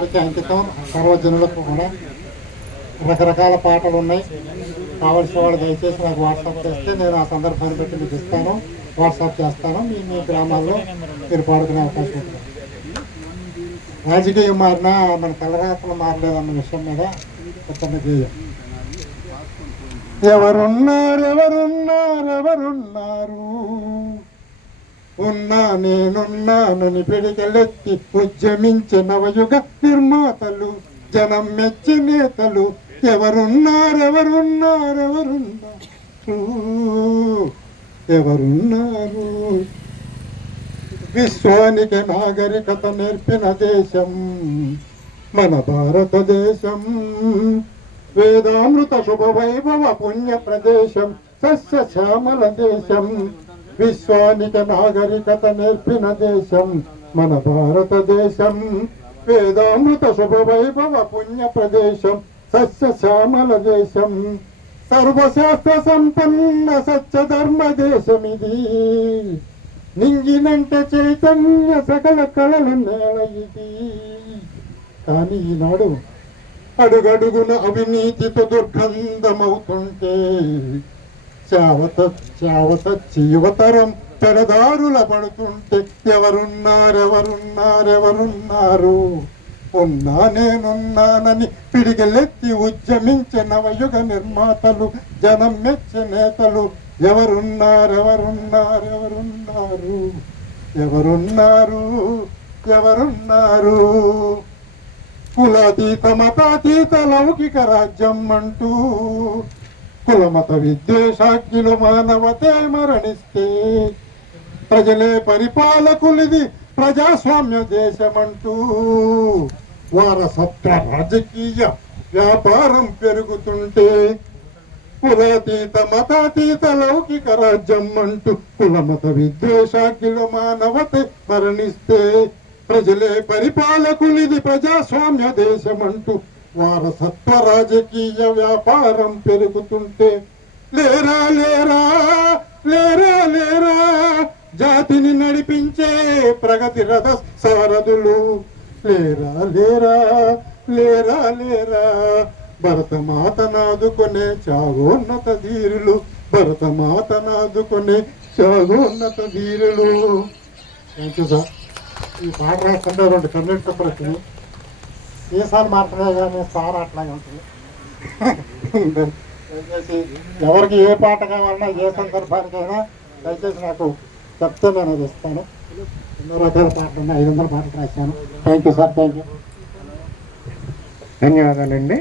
వారికి అంకితం. సర్వజనులకు కూడా రకరకాల పాటలు ఉన్నాయి. కావలసిన వాళ్ళు దయచేసి నాకు వాట్సాప్ చేస్తే నేను ఆ సందర్భాన్ని బట్టి మీకు ఇస్తాను, వాట్సాప్ చేస్తాను. మీ గ్రామాల్లో మీరు పాడుకునే అవకాశం ఉంటుంది. రాజకీయం మారినా మన తలరాత్రులు మారలేదన్న విషయం మీద కొత్తగా చేయం. ఎవరున్నారు ఉన్నా నేనున్నానని పిడికెలెత్తి ఉద్యమించే నవయుగ నిర్మాతలు, జనం మెచ్చి నేతలు. ఎవరున్నారు విశ్వానికి నాగరికత నేర్పిన దేశం మన భారతదేశం. వేదామృత శుభవైభవ పుణ్య ప్రదేశం, సస్యశ్యామల దేశం. విశ్వానికి నాగరికత నేర్పిన దేశం మన భారతదేశం. వేదామృత శుభవైభవ పుణ్య ప్రదేశం, సస్యశ్యామల దేశం. సర్వశాస్త్ర సంపన్న సత్యధర్మ దేశమిది. నింగినంటే చైతన్య సకల కళల నేల ఇది. కానీ ఈనాడు అడుగడుగున అవినీతితో దుర్గంధమవుతుంటే చావతచ్చి యువతరం పెడదారుల పడుతుంటే ఎవరున్నారు ఉన్నా నేనున్నానని పిడిగెలెత్తి ఉద్యమించే నవయుగ నిర్మాతలు, జనం మెచ్చి నేతలు. ఎవరున్నారు కులాతీత మతాతీత లౌకిక రాజ్యం అంటూ కులమత విద్వేషాగ్నిలో మానవతే మరణిస్తే ప్రజలే పరిపాలకులిది ప్రజాస్వామ్య దేశమంటూ వారసత్వ రాజకీయ వ్యాపారం పెరుగుతుంటే కులాతీత మతాతీత లౌకిక రాజ్యం అంటూ కులమత విద్వేషాగ్నిలో మానవతే మరణిస్తే ప్రజలే పరిపాలకులిది ప్రజాస్వామ్య దేశమంటూ వారసత్వ రాజకీయ వ్యాపారం పెరుగుతుంటే లేరా జాతిని నడిపించే ప్రగతి రథ సారథులు. లేరా భరతమాతనాదుకొనే చాగోన్నత ధీరులు. Thank you sir. ఈ పాట రాస్తుంటే 2 కన్నీటి తప్పులు వచ్చినాయి. ఏసారి మాట్లాడే కానీ సార్ అట్లాగే ఉంటుంది. దయచేసి ఎవరికి ఏ పాట కావాలన్నా ఏ సందర్భానికైనా దయచేసి నాకు చెప్తే నేను అది ఇస్తాను. 200 రకాల పాటలు ఉన్నాయి, 500 పాటలు రాశాను. Thank you sir. Thank you. ధన్యవాదాలండి.